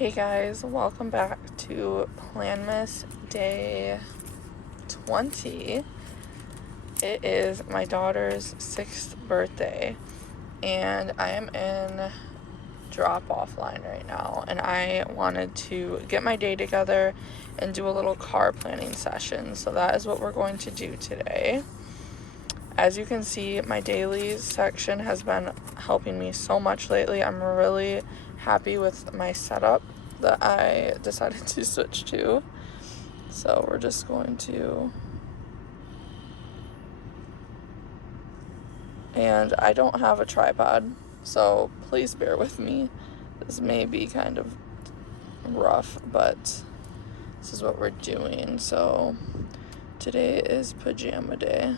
Hey guys, welcome back to Planmas Day 20. It is my daughter's 6th birthday, and I am in drop-off line right now, and I wanted to get my day together and do a little car planning session, so that is what we're going to do today. As you can see, my dailies section has been helping me so much lately. I'm really happy with my setup that I decided to switch to. So we're just going to... And I don't have a tripod, so please bear with me. This may be kind of rough, but this is what we're doing. So today is pajama day.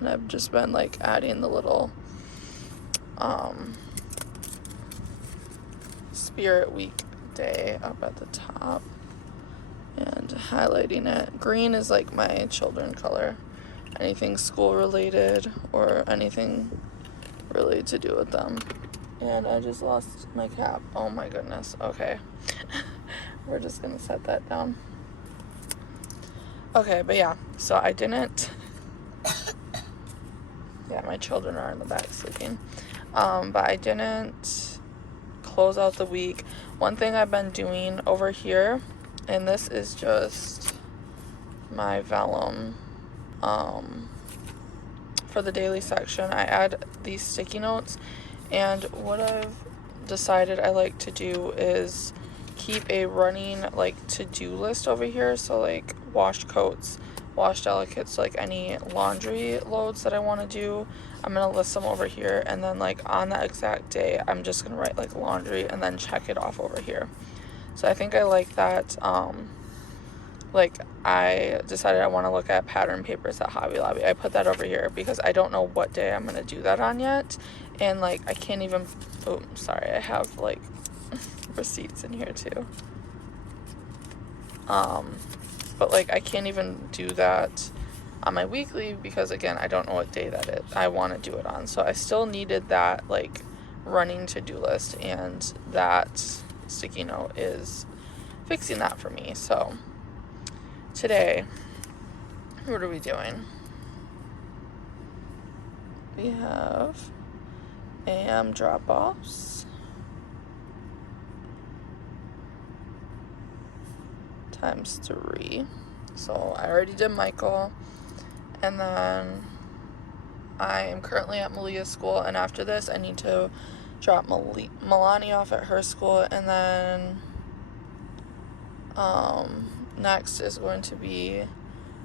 And I've just been like adding the little Spirit Week day up at the top and highlighting it. Green is like my children color. Anything school related or anything really to do with them. And I just lost my cap. Oh my goodness. Okay. We're just gonna set that down. Okay, but yeah, so I didn't... Yeah, my children are in the back sleeping. But I didn't close out the week. One thing I've been doing over here, and this is just my vellum, for the daily section, I add these sticky notes. And what I've decided I like to do is keep a running like to-do list over here. So like wash coats, wash delicates, like any laundry loads that I want to do, I'm going to list them over here, and then like on that exact day I'm just going to write like laundry and then check it off over here. So I think I like that. Like I decided I want to look at pattern papers at Hobby Lobby. I put that over here because I don't know what day I'm going to do that on yet, and like I can't even... Oh, sorry, I have like receipts in here too. But like I can't even do that on my weekly because again I don't know what day that is I want to do it on. So I still needed that like running to-do list, and that sticky note is fixing that for me. So today, what are we doing? We have AM drop-offs, times 3. So I already did Michael, and then I am currently at Mariyea's school, and after this I need to drop Milani off at her school, and then next is going to be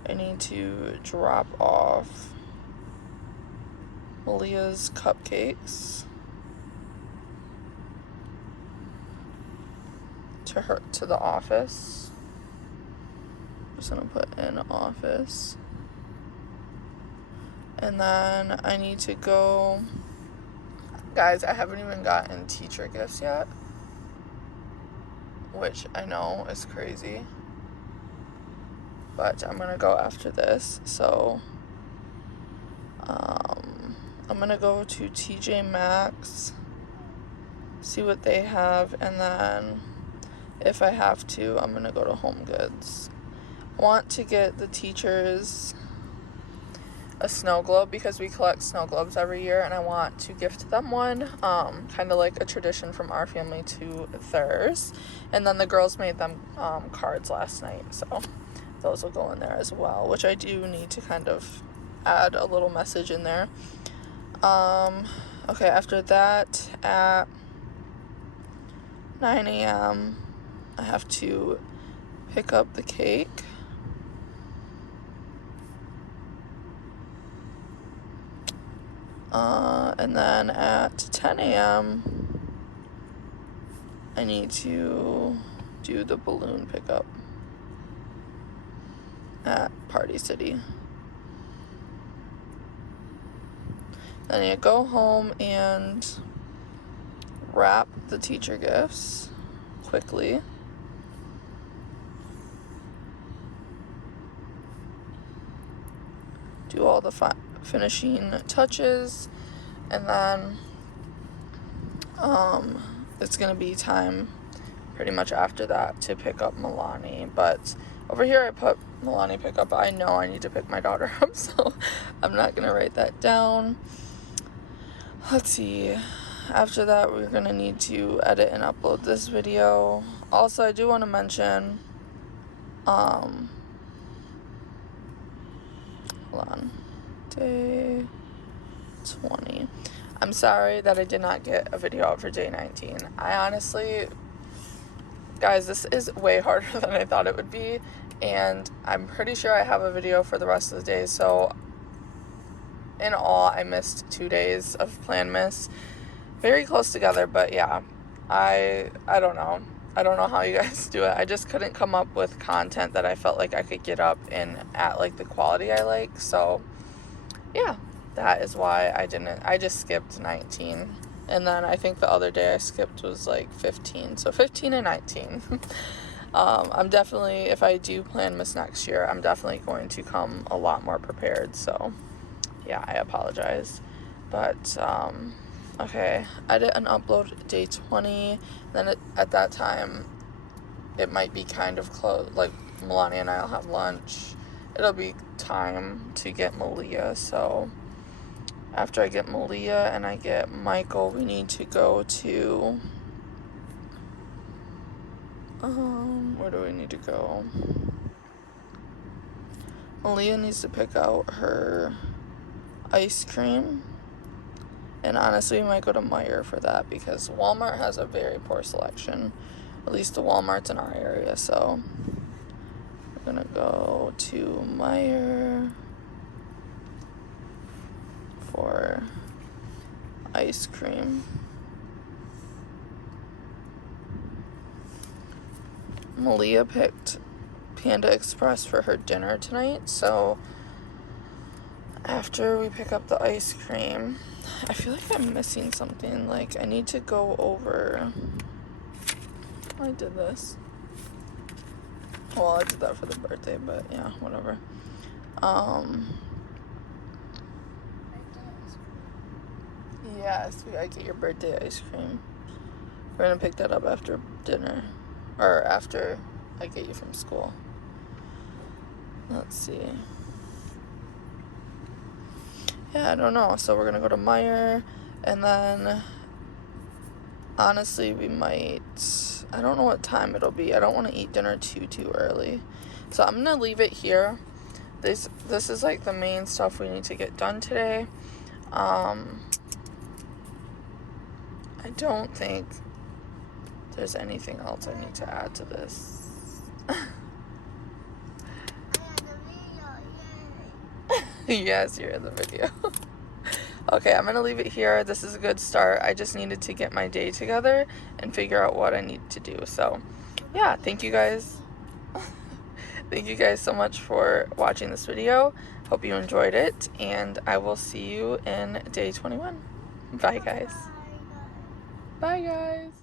I need to drop off Mariyea's cupcakes to the office. Just gonna put in office, and then I need to go. Guys, I haven't even gotten teacher gifts yet, which I know is crazy, but I'm gonna go after this. So I'm gonna go to TJ Maxx, see what they have, and then if I have to, I'm gonna go to Home Goods. I want to get the teachers a snow globe because we collect snow globes every year, and I want to gift them one, kind of like a tradition from our family to theirs. And then the girls made them cards last night, so those will go in there as well, which I do need to kind of add a little message in there. Okay, after that, at 9 a.m. I have to pick up the cake. And then at 10 a.m. I need to do the balloon pickup at Party City. Then I go home and wrap the teacher gifts quickly. Do all the finishing touches, and then it's gonna be time pretty much after that to pick up Milani. But over here I put Milani pick up. I know I need to pick my daughter up, so I'm not gonna write that down. Let's see. After that, we're gonna need to edit and upload this video. Also, I do want to mention, hold on, day 20. I'm sorry that I did not get a video out for day 19. I honestly, guys, this is way harder than I thought it would be, and I'm pretty sure I have a video for the rest of the days. So in all, I missed 2 days of Planmas. Very close together, but yeah, I don't know. I don't know how you guys do it. I just couldn't come up with content that I felt like I could get up and at like the quality I like. So yeah, that is why I just skipped 19. And then I think the other day I skipped was like 15. So 15 and 19. I'm definitely, if I do Planmas next year, I'm definitely going to come a lot more prepared. So yeah, I apologize. But okay, edit and upload day 20. Then at that time, it might be kind of close. Like, Milani and I will have lunch. It'll be time to get Mariyea. So, after I get Mariyea and I get Michael, we need to go to... where do we need to go? Mariyea needs to pick out her ice cream. And honestly, we might go to Meijer for that because Walmart has a very poor selection. At least the Walmarts in our area. So we're going to go to Meijer for ice cream. Mariyea picked Panda Express for her dinner tonight. So after we pick up the ice cream, I feel like I'm missing something. Like, I need to go over... I did this. Well, I did that for the birthday, but yeah, whatever. Yes, we gotta get your birthday ice cream. We're gonna pick that up after dinner. Or after I get you from school. Let's see. Yeah, I don't know. So we're gonna go to Meijer, and then honestly we might, I don't know what time it'll be. I don't want to eat dinner too early, so I'm gonna leave it here. This is like the main stuff we need to get done today. I don't think there's anything else I need to add to this. Yes, you're in the video. Okay, I'm gonna leave it here. This is a good start. I just needed to get my day together and figure out what I need to do. So yeah, thank you guys. Thank you guys so much for watching this video. Hope you enjoyed it, and I will see you in day 21. Bye guys. Bye guys.